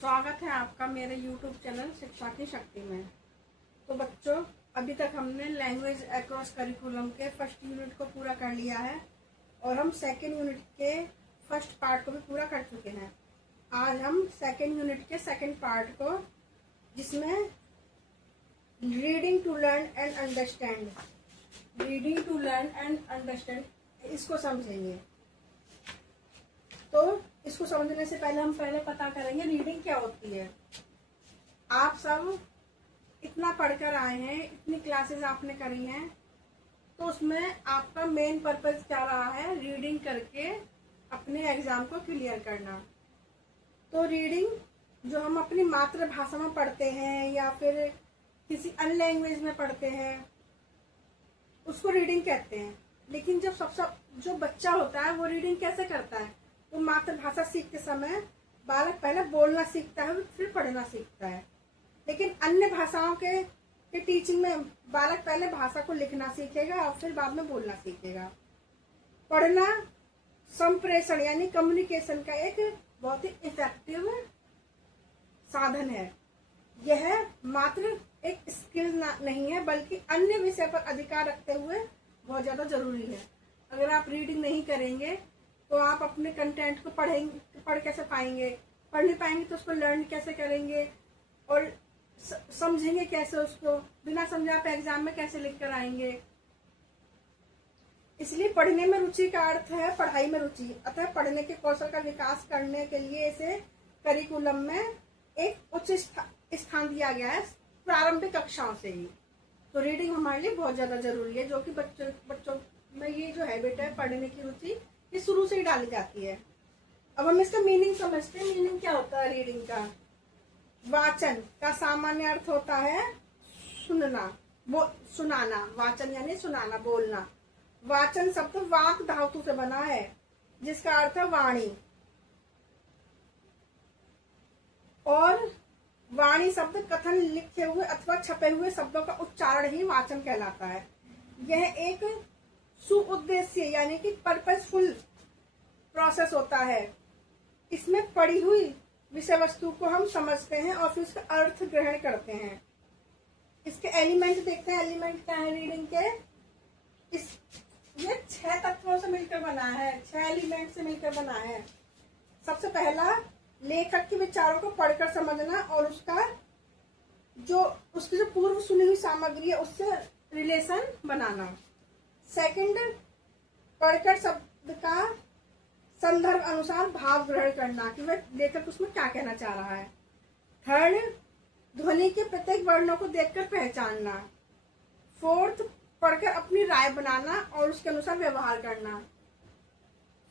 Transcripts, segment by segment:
स्वागत है आपका मेरे YouTube चैनल शिक्षा की शक्ति में। तो बच्चों, अभी तक हमने लैंग्वेज अक्रॉस करिकुलम के फर्स्ट यूनिट को पूरा कर लिया है और हम सेकेंड यूनिट के फर्स्ट पार्ट को भी पूरा कर चुके हैं। आज हम सेकेंड यूनिट के सेकेंड पार्ट को, जिसमें reading to learn and understand, इसको समझेंगे। तो इसको समझने से पहले हम पता करेंगे रीडिंग क्या होती है। आप सब इतना पढ़कर आए हैं, इतनी क्लासेस आपने करी हैं, तो उसमें आपका मेन पर्पस क्या रहा है? रीडिंग करके अपने एग्जाम को क्लियर करना। तो रीडिंग जो हम अपनी मातृभाषा में पढ़ते हैं या फिर किसी अन्य लैंग्वेज में पढ़ते हैं, उसको रीडिंग कहते हैं। लेकिन जब जो बच्चा होता है वो रीडिंग कैसे करता है? वो मातृभाषा सीखते समय बालक पहले बोलना सीखता है, फिर पढ़ना सीखता है। लेकिन अन्य भाषाओं के टीचिंग में बालक पहले भाषा को लिखना सीखेगा और फिर बाद में बोलना सीखेगा। पढ़ना संप्रेषण यानी कम्युनिकेशन का एक बहुत ही इफेक्टिव साधन है। यह मात्र एक स्किल नहीं है, बल्कि अन्य विषय पर अधिकार रखते हुए बहुत ज्यादा जरूरी है। अगर आप रीडिंग नहीं करेंगे तो आप अपने कंटेंट को पढ़ कैसे पाएंगे? पढ़ नहीं पाएंगे तो उसको लर्न कैसे करेंगे और समझेंगे कैसे? उसको बिना समझे आप एग्जाम में कैसे लिख कर आएंगे? इसलिए पढ़ने में रुचि का अर्थ है पढ़ाई में रुचि। अतः पढ़ने के कौशल का विकास करने के लिए इसे करिकुलम में एक उच्च स्थान दिया गया है, प्रारंभिक कक्षाओं से ही। तो रीडिंग हमारे लिए बहुत ज्यादा जरूरी है, जो कि बच्चों में ये जो हैबिट है पढ़ने की रुचि, ये शुरू से ही डाली जाती है। अब हम इसका मीनिंग समझते हैं। मीनिंग क्या होता है रीडिंग का? वाचन का सामान्य अर्थ होता है सुनाना। वाचन यानी सुनाना, बोलना। वाचन शब्द वाक धातु से बना है, जिसका अर्थ है वाणी। और वाणी शब्द कथन, लिखे हुए अथवा छपे हुए शब्दों का उच्चारण ही वाचन कहलाता है। यह एक सुउद्देश्य यानी कि पर्पसफुल प्रोसेस होता है। इसमें पढ़ी हुई विषय वस्तु को हम समझते हैं और फिर उसका अर्थ ग्रहण करते हैं। इसके एलिमेंट देखते हैं। एलिमेंट क्या है रीडिंग के? ये 6 तत्वों से मिलकर बना है, 6 एलिमेंट से मिलकर बना है। सबसे पहला, लेखक के विचारों को पढ़कर समझना और उसकी जो पूर्व सुनी हुई सामग्री है उससे रिलेशन बनाना। सेकंड, पढ़कर शब्द का संदर्भ अनुसार भाव ग्रहण करना कि वह लेखक उसमें क्या कहना चाह रहा है। थर्ड, ध्वनि के प्रत्येक वर्णों को देखकर पहचानना। फोर्थ, पढ़कर अपनी राय बनाना और उसके अनुसार व्यवहार करना।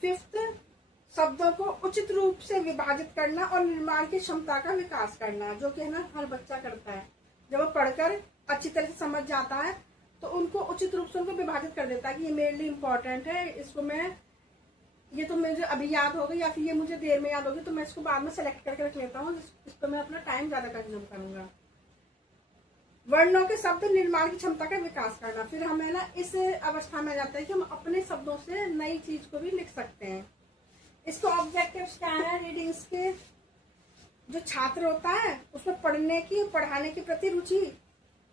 फिफ्थ, शब्दों को उचित रूप से विभाजित करना और निर्माण की क्षमता का विकास करना, जो कि हर बच्चा करता है। जब वो पढ़कर अच्छी तरह से समझ जाता है तो उनको उचित रूप से उनको विभाजित कर देता है कि ये मेरे लिए इम्पोर्टेंट है, इसको ये तो मुझे अभी याद होगा या फिर ये मुझे देर में याद होगी, तो मैं इसको बाद में सेलेक्ट करके रख लेता हूँ, इस पर मैं अपना टाइम ज्यादा कंज्यूम करूंगा। वर्णों के शब्द निर्माण की क्षमता का विकास करना। फिर हमें इस अवस्था में आ जाता है कि हम अपने शब्दों से नई चीज को भी लिख सकते हैं। इसको ऑब्जेक्टिव्स क्या है रीडिंग्स के? जो छात्र होता है उसमें पढ़ने की, पढ़ाने के प्रति रुचि,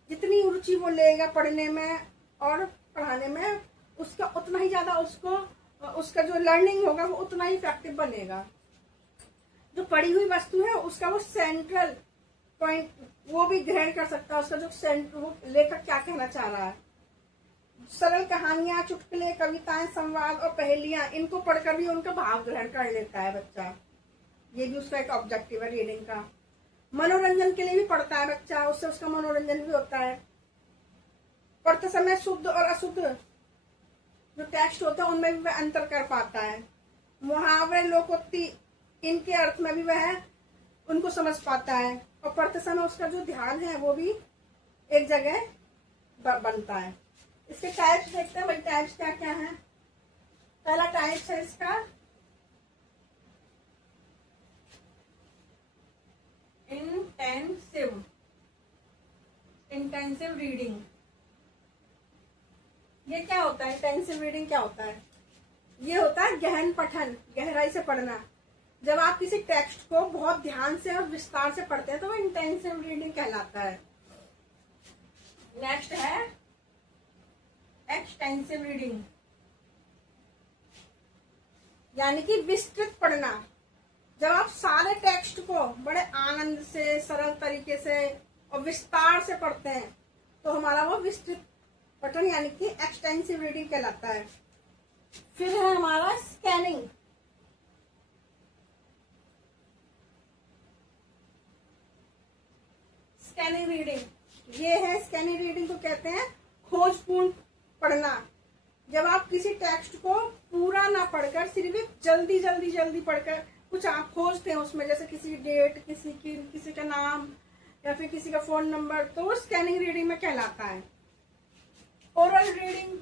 जितनी रुचि वो लेगा पढ़ने में और पढ़ाने में, उसका उतना ही ज्यादा उसका जो लर्निंग होगा वो उतना ही इफेक्टिव बनेगा। जो पढ़ी हुई वस्तु है उसका वो सेंट्रल पॉइंट वो भी ग्रहण कर सकता है, उसका वो लेखक क्या कहना चाह रहा है। सरल कहानियां, चुटकुले, कविताएं, संवाद और पहेलियां, इनको पढ़कर भी उनका भाव ग्रहण कर लेता है बच्चा। ये भी उसका एक ऑब्जेक्टिव है रीडिंग का। मनोरंजन के लिए भी पढ़ता है बच्चा, उससे उसका मनोरंजन भी होता है। पढ़ते समय शुद्ध और अशुद्ध जो टेक्स्ट होता है उनमें भी वह अंतर कर पाता है। मुहावरे, लोकोक्ति, इनके अर्थ में भी वह उनको समझ पाता है और पढ़ते समय उसका जो ध्यान है वो भी एक जगह बनता है। इसके टाइप्स देखते हैं। भाई टाइप्स क्या क्या है? पहला टाइप्स है इसका इंटेंसिव रीडिंग। ये क्या होता है? इंटेंसिव रीडिंग क्या होता है? ये होता है गहन पठन, गहराई से पढ़ना। जब आप किसी टेक्स्ट को बहुत ध्यान से और विस्तार से पढ़ते हैं तो वो इंटेंसिव रीडिंग कहलाता है। नेक्स्ट है एक्सटेंसिव रीडिंग, यानी कि विस्तृत पढ़ना। जब आप सारे टेक्स्ट को बड़े आनंद से, सरल तरीके से और विस्तार से पढ़ते हैं तो हमारा वो विस्तृत पठन यानी कि एक्सटेंसिव रीडिंग कहलाता है। फिर है हमारा स्कैनिंग। स्कैनिंग रीडिंग, ये है स्कैनिंग रीडिंग को कहते हैं खोजपूर्ण पढ़ना। जब आप किसी टेक्स्ट को पूरा ना पढ़कर सिर्फ जल्दी जल्दी जल्दी पढ़कर कुछ आप खोजते हैं उसमें, जैसे किसी डेट, किसी का नाम या फिर किसी का फोन नंबर, तो वो स्कैनिंग रीडिंग में कहलाता है। ओरल रीडिंग,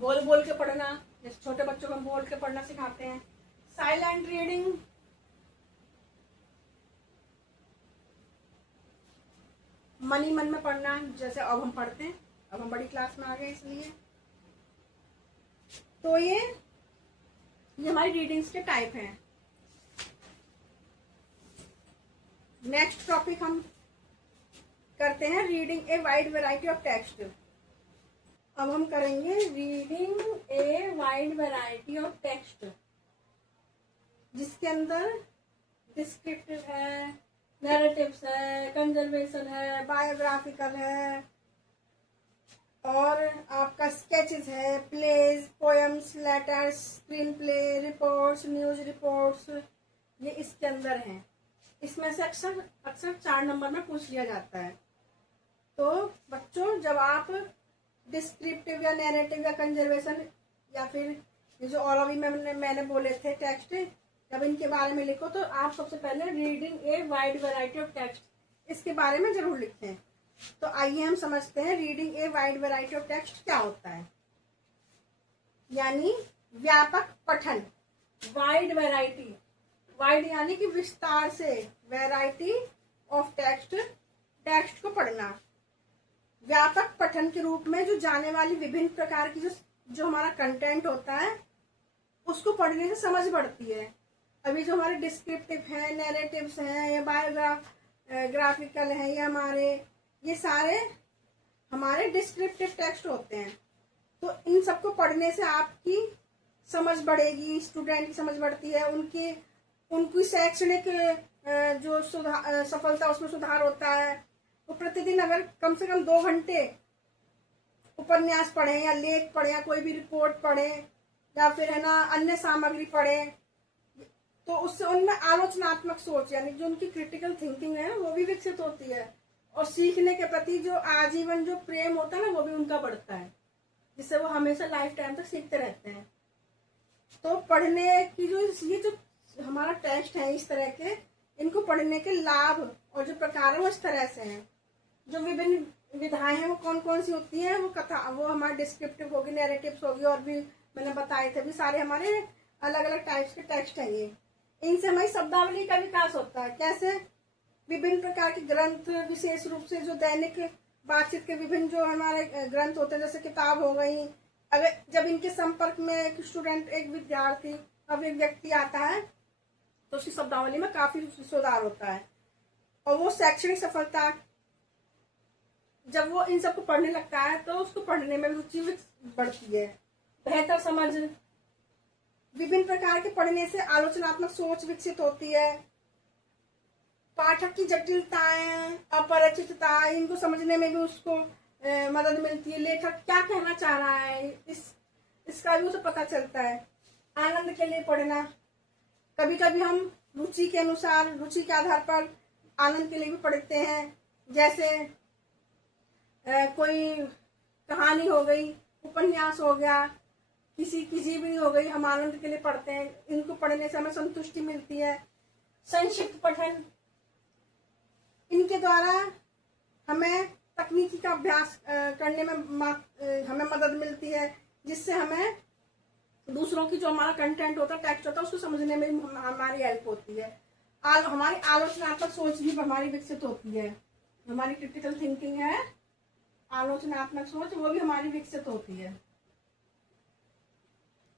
बोल बोल के पढ़ना, जैसे छोटे बच्चों को हम बोल के पढ़ना सिखाते हैं। साइलेंट रीडिंग, मन ही मन में पढ़ना, जैसे अब हम पढ़ते हैं, अब हम बड़ी क्लास में आ गए इसलिए। तो ये हमारी रीडिंग्स के टाइप हैं। नेक्स्ट टॉपिक हम करते हैं reading a wide variety of text. अब हम करेंगे reading a wide variety of text, जिसके अंदर डिस्क्रिप्टिव है, नैरेटिव्स है, कंजर्वेशन है, बायोग्राफिकल है और आपका स्केचेस है, plays, poems, letters, screen play, reports, news reports, ये इसके अंदर हैं। इसमें से अक्सर 4 नंबर में पूछ लिया जाता है। तो बच्चों, जब आप डिस्क्रिप्टिव या नैरेटिव या कंजर्वेशन या फिर ये जो और अभी मैंने बोले थे टेक्स्ट, जब इनके बारे में लिखो तो आप सबसे पहले reading a wide variety of text इसके बारे में जरूर लिखें। तो आइए हम समझते हैं reading a wide variety of text क्या होता है। यानी व्यापक पठन, वाइड वैरायटी, वाइड यानी कि विस्तार से, वैरायटी ऑफ टेक्स्ट, टेक्स्ट को पढ़ना। व्यापक पठन के रूप में जो जाने वाली विभिन्न प्रकार की जो हमारा कंटेंट होता है उसको पढ़ने से समझ बढ़ती है। अभी जो हमारे डिस्क्रिप्टिव है, नैरेटिव्स हैं या बायोग्राफिकल है, ये सारे हमारे डिस्क्रिप्टिव टेक्स्ट होते हैं। तो इन सबको पढ़ने से आपकी समझ बढ़ेगी, स्टूडेंट की समझ बढ़ती है, उनकी शैक्षणिक जो सफलता उसमें सुधार होता है। वो प्रतिदिन अगर कम से कम 2 घंटे उपन्यास पढ़ें या लेख पढ़ें या कोई भी रिपोर्ट पढ़ें या फिर है ना अन्य सामग्री पढ़ें, तो उससे उनमें आलोचनात्मक सोच यानी जो उनकी क्रिटिकल थिंकिंग है वो भी विकसित होती है और सीखने के प्रति जो आजीवन जो प्रेम होता है ना वो भी उनका बढ़ता है, जिससे वो हमेशा लाइफ टाइम तक सीखते रहते हैं। तो पढ़ने की ये जो हमारा टेक्स्ट है इस तरह के, इनको पढ़ने के लाभ और जो प्रकार है वो इस तरह से हैं। जो विभिन्न विधाएं हैं वो कौन कौन सी होती है, वो हमारे डिस्क्रिप्टिव होगी, नैरेटिव्स होगी और भी मैंने बताए थे, भी सारे हमारे अलग अलग टाइप्स के टेक्स्ट हैं। ये इनसे हमारी शब्दावली का विकास होता है। कैसे? विभिन्न प्रकार के ग्रंथ, विशेष रूप से जो दैनिक बातचीत के विभिन्न जो हमारे ग्रंथ होते हैं, जैसे किताब हो गई, अगर जब इनके संपर्क में एक स्टूडेंट, एक विद्यार्थी, अब एक व्यक्ति आता है तो उसकी शब्दावली में काफी सुधार होता है और वो शैक्षणिक सफलता, जब वो इन सबको पढ़ने लगता है तो उसको पढ़ने में रुचि बढ़ती है। बेहतर समझ, विभिन्न प्रकार के पढ़ने से आलोचनात्मक सोच विकसित होती है। पाठक की जटिलताएं, अपरिचितता, इनको समझने में भी उसको मदद मिलती है। लेखक क्या कहना चाह रहा है इसका भी उसे पता चलता है। आनंद के लिए पढ़ना, कभी कभी हम रुचि के अनुसार, रुचि के आधार पर आनंद के लिए भी पढ़ते हैं। जैसे कोई कहानी हो गई, उपन्यास हो गया, किसी की जीवनी हो गई, हम आनंद के लिए पढ़ते हैं। इनको पढ़ने से हमें संतुष्टि मिलती है। संक्षिप्त पठन, इनके द्वारा हमें तकनीकी का अभ्यास करने में हमें मदद मिलती है, जिससे हमें दूसरों की जो हमारा कंटेंट होता है, टेक्स्ट होता है, उसको समझने में हमारी हेल्प होती है। हमारी आलोचनात्मक सोच भी हमारी विकसित होती है। हमारी क्रिटिकल थिंकिंग है, आलोचनात्मक सोच, वो भी हमारी विकसित होती है।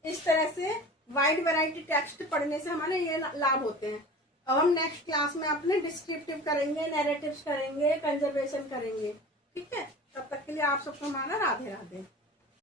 इस तरह से वाइड वैरायटी टेक्स्ट पढ़ने से हमारे ये लाभ होते हैं। अब हम नेक्स्ट क्लास में अपने डिस्क्रिप्टिव करेंगे, नैरेटिव्स करेंगे, कंजर्वेशन करेंगे। ठीक है, तब तक के लिए आप सबको हमारा राधे राधे।